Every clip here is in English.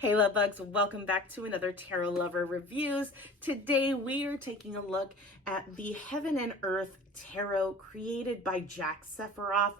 Hey love bugs, welcome back to another Tarot Lover Reviews. Today we are taking a look at the Heaven and Earth Tarot created by Jack Sephiroth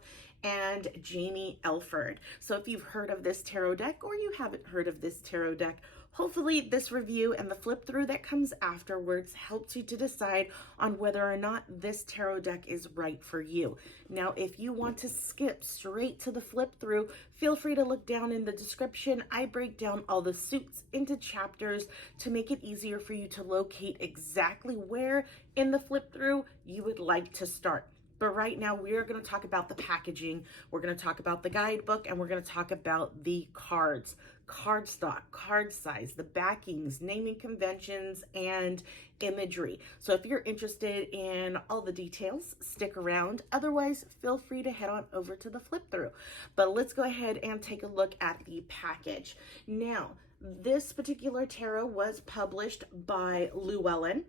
and Jamie Elford. So if you've heard of this tarot deck or you haven't heard of this tarot deck, hopefully this review and the flip through that comes afterwards helps you to decide on whether or not this tarot deck is right for you. Now, if you want to skip straight to the flip through, feel free to look down in the description. I break down all the suits into chapters to make it easier for you to locate exactly where in the flip through you would like to start. But right now we are going to talk about the packaging, we're going to talk about the guidebook, and we're going to talk about the cards, cardstock, card size, the backings, naming conventions, and imagery. So if you're interested in all the details, stick around. Otherwise, feel free to head on over to the flip through. But let's go ahead and take a look at the package. Now, this particular tarot was published by Llewellyn.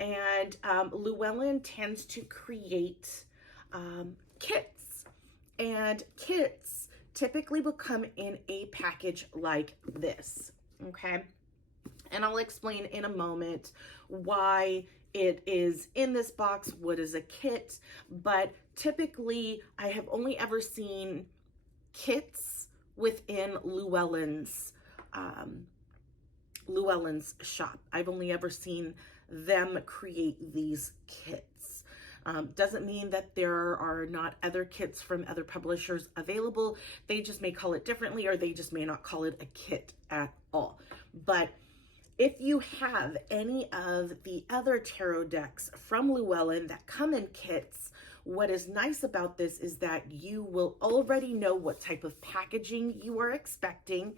And Llewellyn tends to create kits, and kits typically will come in a package like this, okay? And I'll explain in a moment why it is in this box, what is a kit, but typically I have only ever seen kits within Llewellyn's shop. I've only ever seen them create these kits. Doesn't mean that there are not other kits from other publishers available. They just may call it differently, or they just may not call it a kit at all. But if you have any of the other tarot decks from Llewellyn that come in kits, what is nice about this is that you will already know what type of packaging you are expecting,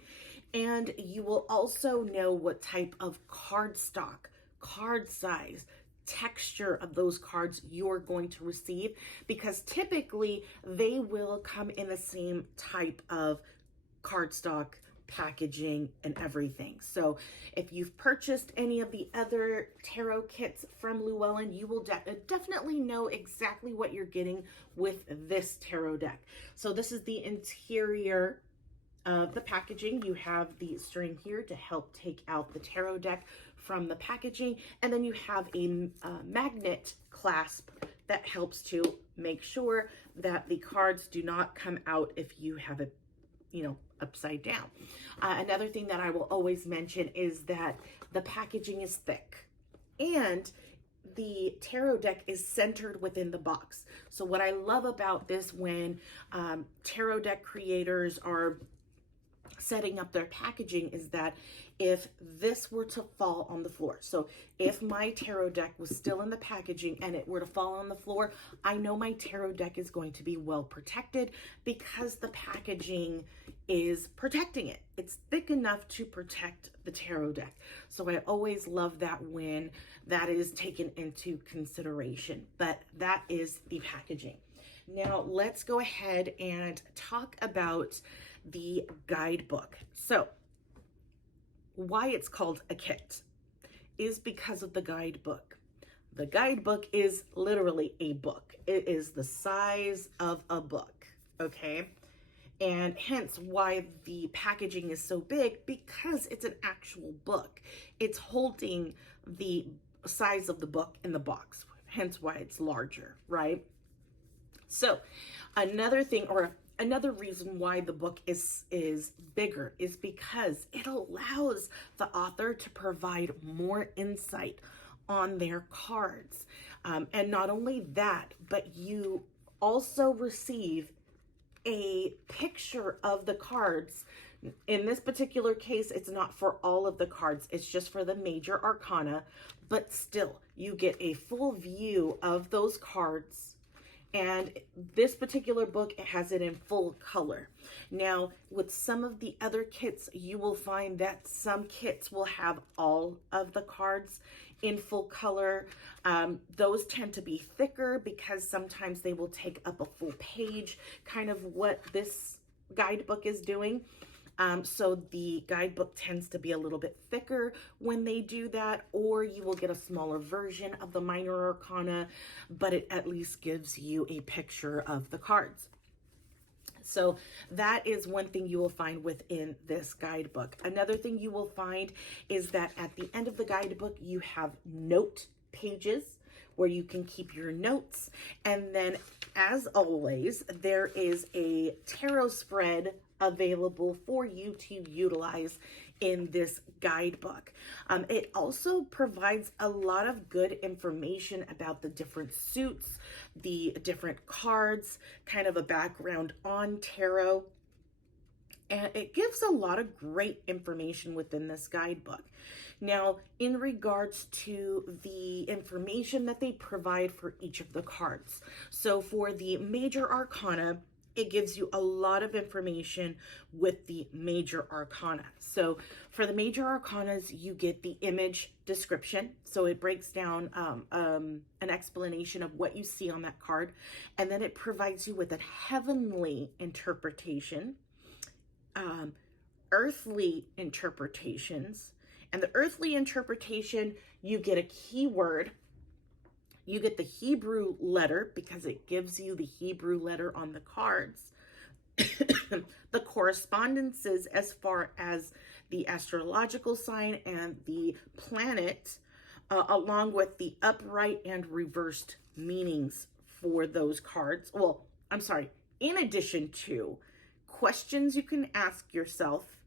and you will also know what type of cardstock, card size, texture of those cards you're going to receive, because typically they will come in the same type of cardstock, packaging, and everything. So if you've purchased any of the other tarot kits from Llewellyn, you will definitely know exactly what you're getting with this tarot deck. So this is the interior of the packaging. You have the string here to help take out the tarot deck from the packaging, and then you have a magnet clasp that helps to make sure that the cards do not come out if you have it, upside down. Another thing that I will always mention is that the packaging is thick, and the tarot deck is centered within the box. So what I love about this, when tarot deck creators are setting up their packaging, is that if this were to fall on the floor, so if my tarot deck was still in the packaging and it were to fall on the floor, I know my tarot deck is going to be well protected because the packaging is protecting it. It's thick enough to protect the tarot deck. So I always love that when that is taken into consideration. But that is the packaging. Now let's go ahead and talk about the guidebook. So why it's called a kit is because of the guidebook. The guidebook is literally a book. It is the size of a book, okay? And hence why the packaging is so big, because it's an actual book. It's holding the size of the book in the box, hence why it's larger, right? So another thing, or another reason why the book is bigger, is because it allows the author to provide more insight on their cards. And not only that, but you also receive a picture of the cards. In this particular case, it's not for all of the cards, it's just for the major arcana, but still you get a full view of those cards. And this particular book, it has it in full color. Now, with some of the other kits, you will find that some kits will have all of the cards in full color. Those tend to be thicker because sometimes they will take up a full page, kind of what this guidebook is doing. So the guidebook tends to be a little bit thicker when they do that, or you will get a smaller version of the minor arcana, but it at least gives you a picture of the cards. So that is one thing you will find within this guidebook. Another thing you will find is that at the end of the guidebook, you have note pages where you can keep your notes. And then, as always, there is a tarot spread available for you to utilize in this guidebook. It also provides a lot of good information about the different suits, the different cards, kind of a background on tarot. And it gives a lot of great information within this guidebook. Now, in regards to the information that they provide for each of the cards. So for the major arcana, it gives you a lot of information with the major arcana. So for the major arcanas, you get the image description. So it breaks down an explanation of what you see on that card. And then it provides you with a heavenly interpretation, earthly interpretations. And the earthly interpretation, you get a keyword. You get the Hebrew letter because it gives you the Hebrew letter on the cards. The correspondences as far as the astrological sign and the planet, along with the upright and reversed meanings for those cards. Well, I'm sorry, in addition to questions you can ask yourself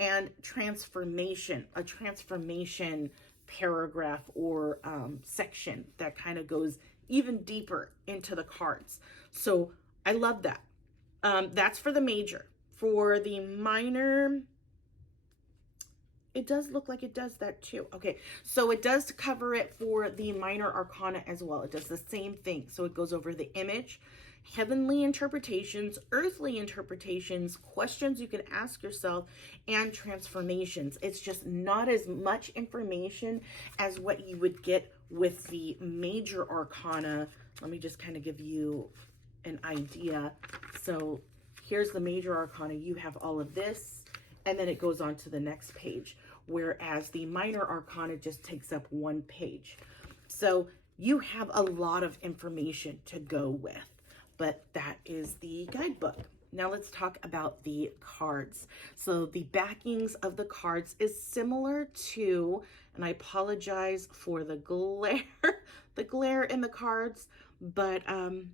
and transformation, a transformation paragraph or section that kind of goes even deeper into the cards. So I love that. That's for the major. For the minor, it does look like it does that too. Okay, so it does cover it for the minor arcana as well. It does the same thing. So it goes over the image, heavenly interpretations, earthly interpretations, questions you can ask yourself, and transformations. It's just not as much information as what you would get with the major arcana. Let me just kind of give you an idea. So here's the major arcana. You have all of this, and then it goes on to the next page, whereas the minor arcana just takes up one page. So you have a lot of information to go with. But that is the guidebook. Now let's talk about the cards. So the backings of the cards is similar to, and I apologize for the glare, the glare in the cards, but let me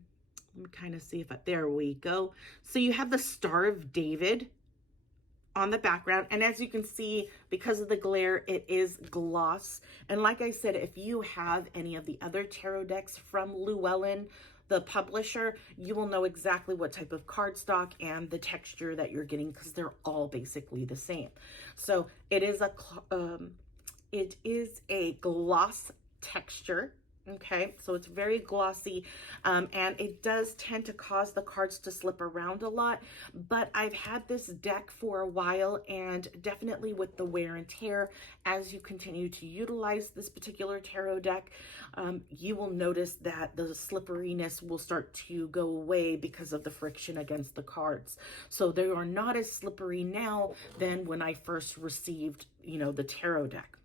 kind of see if there we go. So you have the Star of David on the background, and as you can see, because of the glare, it is gloss. And like I said, if you have any of the other tarot decks from Llewellyn, the publisher, you will know exactly what type of cardstock and the texture that you're getting because they're all basically the same. So it is a gloss texture. Okay, so it's very glossy, and it does tend to cause the cards to slip around a lot, but I've had this deck for a while, and definitely with the wear and tear, as you continue to utilize this particular tarot deck, you will notice that the slipperiness will start to go away because of the friction against the cards. So they are not as slippery now than when I first received, the tarot deck.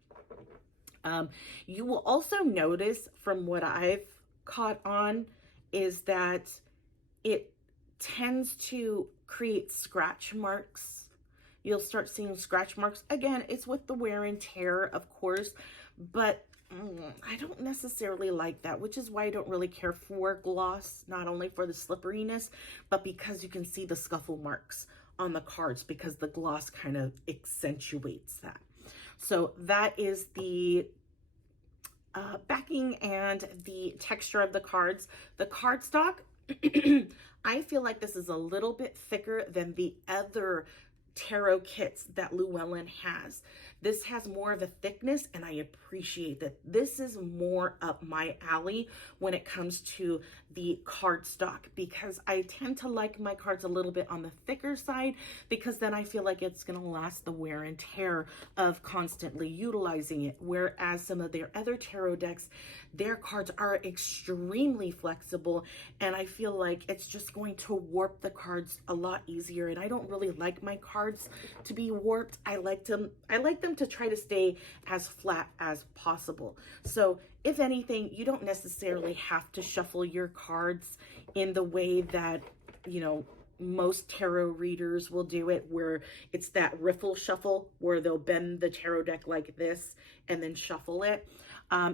You will also notice from what I've caught on is that it tends to create scratch marks. You'll start seeing scratch marks. Again, it's with the wear and tear, of course, but I don't necessarily like that, which is why I don't really care for gloss, not only for the slipperiness, but because you can see the scuffle marks on the cards because the gloss kind of accentuates that. So that is the backing and the texture of the cards. The cardstock, I feel like this is a little bit thicker than the other tarot kits that Llewellyn has. This has more of a thickness, and I appreciate that. This is more up my alley when it comes to the cardstock, because I tend to like my cards a little bit on the thicker side, because then I feel like it's going to last the wear and tear of constantly utilizing it. Whereas some of their other tarot decks, their cards are extremely flexible, and I feel like it's just going to warp the cards a lot easier. And I don't really like my cards to be warped. I like them to try to stay as flat as possible. So if anything, you don't necessarily have to shuffle your cards in the way that, most tarot readers will do it, where it's that riffle shuffle where they'll bend the tarot deck like this and then shuffle it.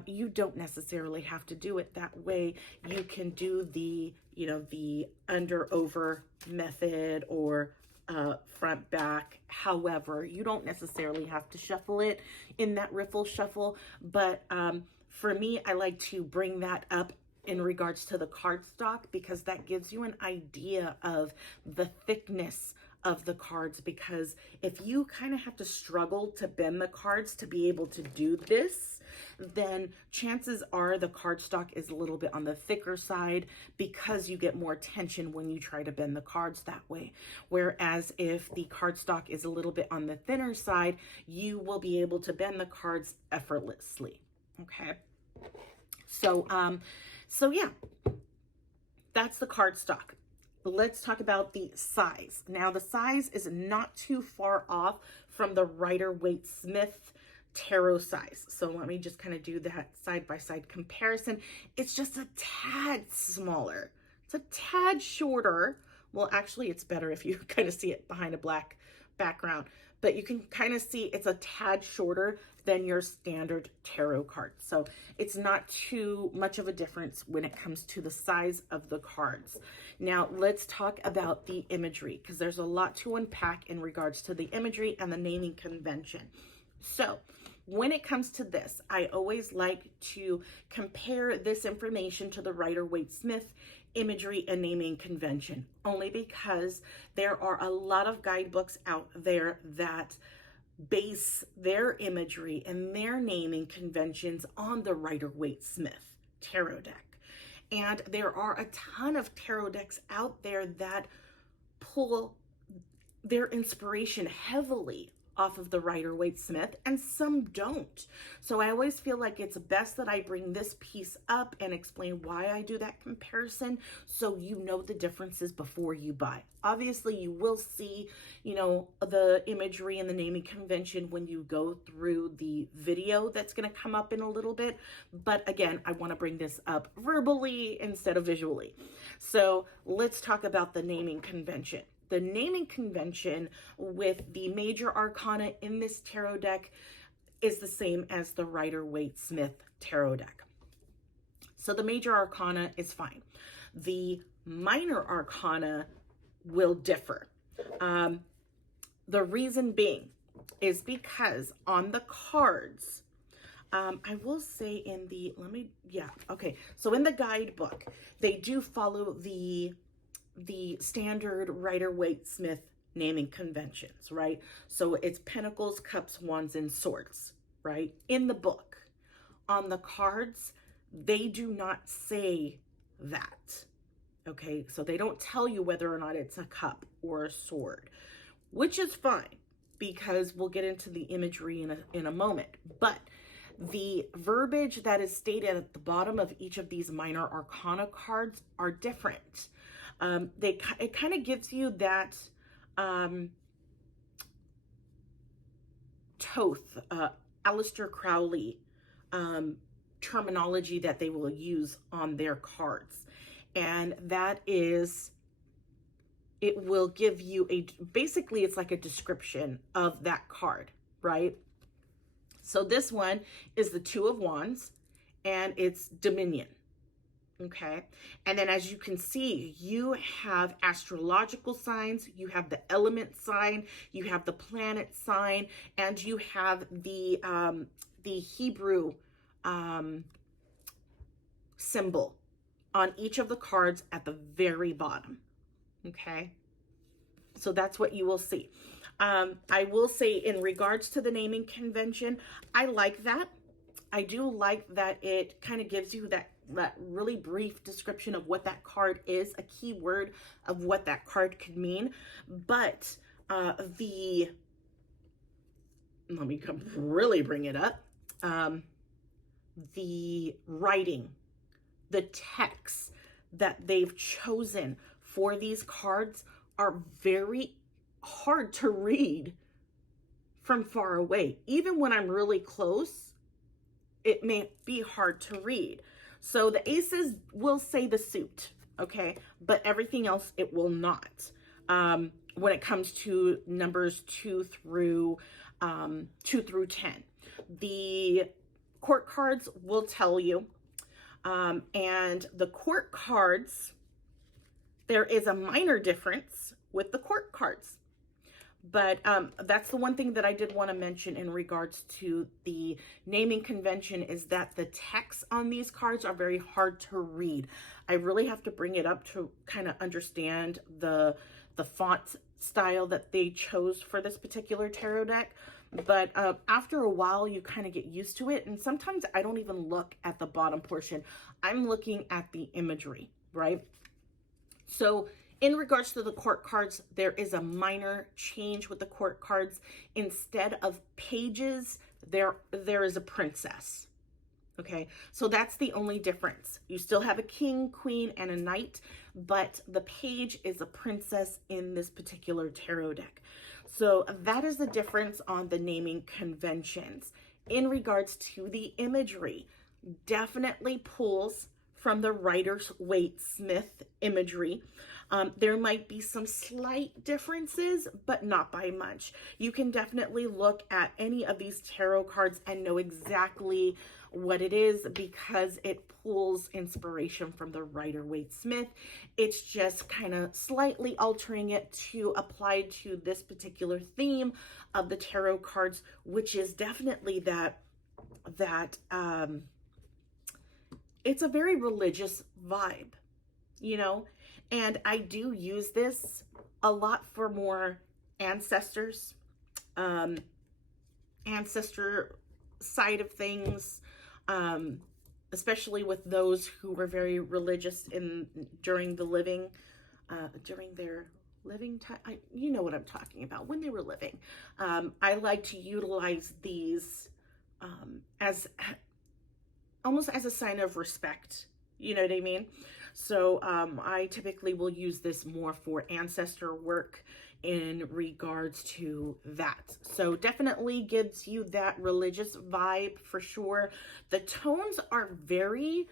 You don't necessarily have to do it that way. You can do the, you know, the under over method, or front back. However, you don't necessarily have to shuffle it in that riffle shuffle. But for me, I like to bring that up in regards to the cardstock, because that gives you an idea of the thickness of the cards. Because if you kind of have to struggle to bend the cards to be able to do this, then chances are the cardstock is a little bit on the thicker side, because you get more tension when you try to bend the cards that way. Whereas if the cardstock is a little bit on the thinner side, you will be able to bend the cards effortlessly. Okay. So yeah, that's the cardstock. Let's talk about the size. Now, the size is not too far off from the Rider-Waite-Smith tarot size. So let me just kind of do that side-by-side comparison. It's just a tad smaller. It's a tad shorter. Well, actually, it's better if you kind of see it behind a black background. But you can kind of see it's a tad shorter than your standard tarot card. So it's not too much of a difference when it comes to the size of the cards. Now let's talk about the imagery, because there's a lot to unpack in regards to the imagery and the naming convention. So when it comes to this, I always like to compare this information to the Rider-Waite-Smith imagery and naming convention, only because there are a lot of guidebooks out there that base their imagery and their naming conventions on the Rider-Waite-Smith tarot deck. And there are a ton of tarot decks out there that pull their inspiration heavily off of the Rider-Waite-Smith, and some don't. So I always feel like it's best that I bring this piece up and explain why I do that comparison, so you know the differences before you buy. Obviously, you will see, you know, the imagery and the naming convention when you go through the video that's going to come up in a little bit. But again, I want to bring this up verbally instead of visually. So let's talk about the naming convention. The naming convention with the major arcana in this tarot deck is the same as the Rider-Waite-Smith tarot deck. So the major arcana is fine. The minor arcana will differ. The reason being is because on the cards, I will say in the, so in the guidebook, they do follow the standard Rider-Waite-Smith naming conventions, right? So it's Pentacles, Cups, Wands, and Swords, right? In the book. On the cards, they do not say that, okay? So they don't tell you whether or not it's a cup or a sword, which is fine, because we'll get into the imagery in a moment. But the verbiage that is stated at the bottom of each of these minor arcana cards are different. It kind of gives you that Thoth, Aleister Crowley terminology that they will use on their cards. And that is, it will give you basically it's like a description of that card, right? So this one is the Two of Wands, and it's Dominion. Okay. And then as you can see, you have astrological signs, you have the element sign, you have the planet sign, and you have the Hebrew symbol on each of the cards at the very bottom. Okay. So that's what you will see. I will say in regards to the naming convention, I like that. I do like that it kind of gives you that really brief description of what that card is, a key word of what that card could mean. But let me really bring it up. The writing, the text that they've chosen for these cards are very hard to read from far away. Even when I'm really close, it may be hard to read. So the aces will say the suit, okay? But everything else, it will not. when it comes to numbers 2 through 10. The court cards will tell you, and the court cards, there is a minor difference with the court cards. But that's the one thing that I did want to mention in regards to the naming convention, is that the text on these cards are very hard to read. I really have to bring it up to kind of understand the font style that they chose for this particular tarot deck. But after a while, you kind of get used to it. And sometimes I don't even look at the bottom portion. I'm looking at the imagery, right? So in regards to the court cards, there is a minor change with the court cards. Instead of pages, there is a princess. Okay, so that's the only difference. You still have a king, queen, and a knight, but the page is a princess in this particular tarot deck. So that is the difference on the naming conventions. In regards to the imagery, definitely pulls from the Rider-Waite-Smith imagery. There might be some slight differences, but not by much. You can definitely look at any of these tarot cards and know exactly what it is, because it pulls inspiration from the Rider-Waite-Smith. It's just kind of slightly altering it to apply to this particular theme of the tarot cards, which is definitely that it's a very religious vibe, you know? And I do use this a lot for more ancestors, ancestor side of things, especially with those who were very religious during their living time. You know what I'm talking about, when they were living. I like to utilize these as almost as a sign of respect. You know what I mean? So I typically will use this more for ancestor work in regards to that. So definitely gives you that religious vibe for sure. The tones are very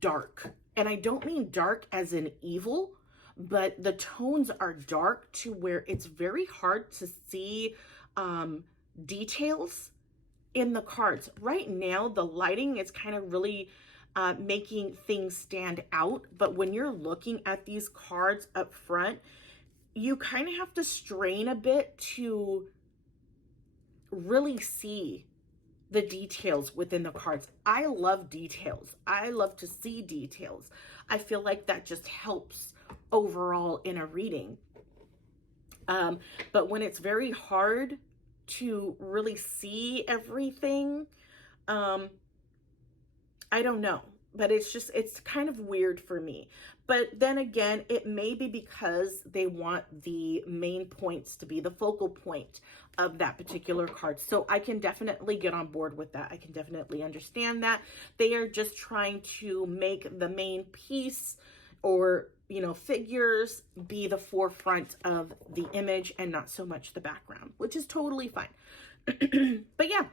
dark. And I don't mean dark as in evil, but the tones are dark to where it's very hard to see details in the cards. Right now, the lighting is kind of really making things stand out. But when you're looking at these cards up front, you kind of have to strain a bit to really see the details within the cards. I love details. I love to see details. I feel like that just helps overall in a reading. But when it's very hard to really see everything, I don't know, but it's kind of weird for me. But then again, it may be because they want the main points to be the focal point of that particular card. So I can definitely get on board with that. I can definitely understand that. They are just trying to make the main piece, or, you know, figures, be the forefront of the image and not so much the background, which is totally fine. But yeah.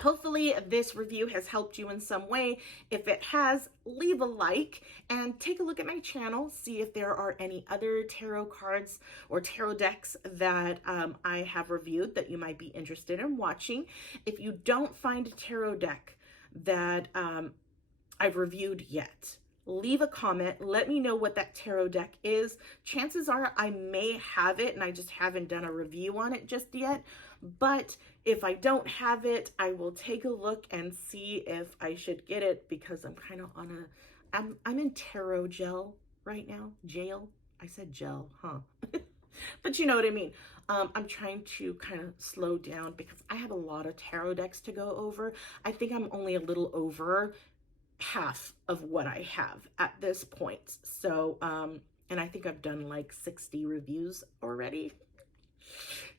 Hopefully this review has helped you in some way. If it has, leave a like and take a look at my channel. See if there are any other tarot cards or tarot decks that I have reviewed that you might be interested in watching. If you don't find a tarot deck that I've reviewed yet, leave a comment. Let me know what that tarot deck is. Chances are I may have it and I just haven't done a review on it just yet. But if I don't have it, I will take a look and see if I should get it, because I'm kind of on I'm in tarot gel right now. Jail. I said gel, huh? But you know what I mean. I'm trying to kind of slow down because I have a lot of tarot decks to go over. I think I'm only a little over half of what I have at this point. So, and I think I've done like 60 reviews already.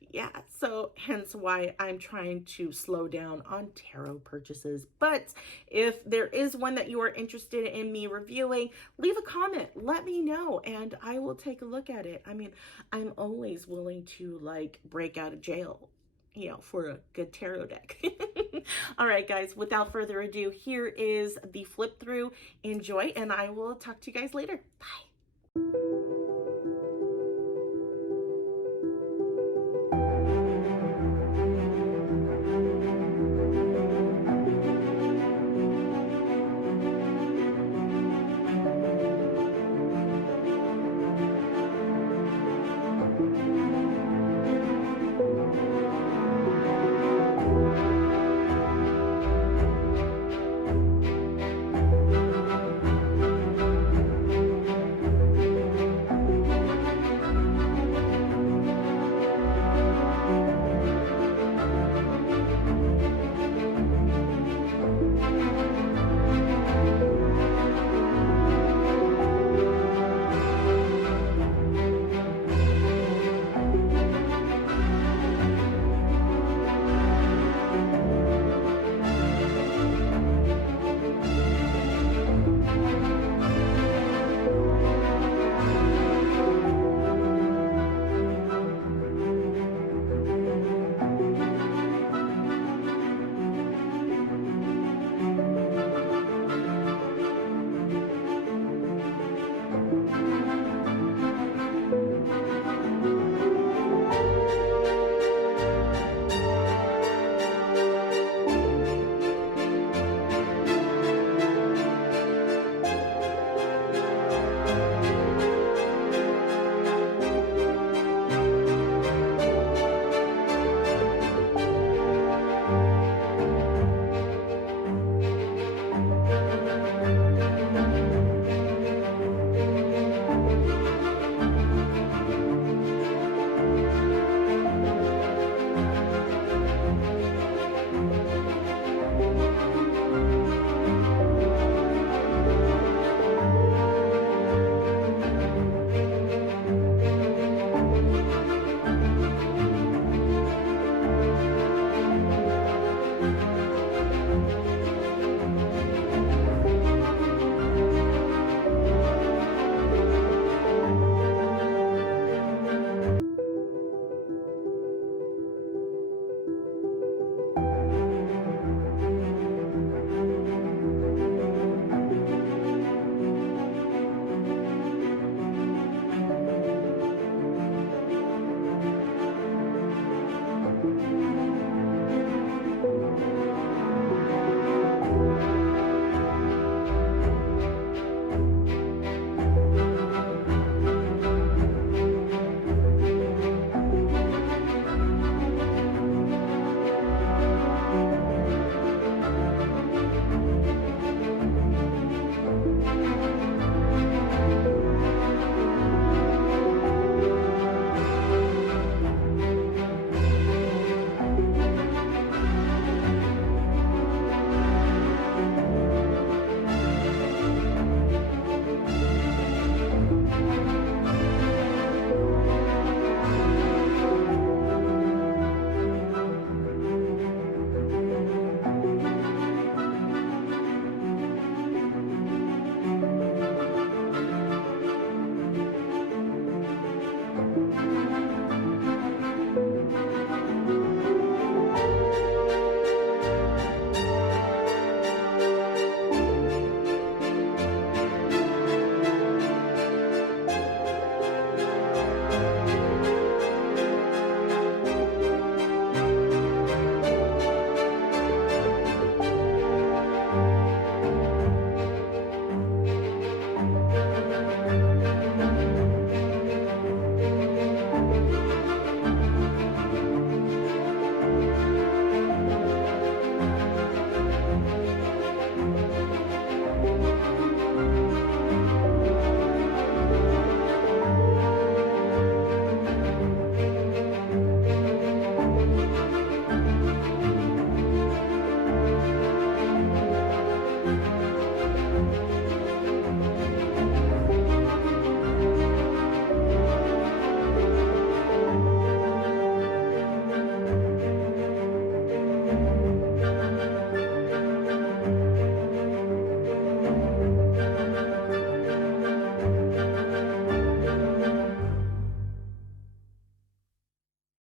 Yeah, so hence why I'm trying to slow down on tarot purchases. But if there is one that you are interested in me reviewing, leave a comment, let me know, and I will take a look at it. I mean, I'm always willing to like break out of jail, you know, for a good tarot deck. All right, guys, without further ado, here is the flip through. Enjoy, and I will talk to you guys later. Bye.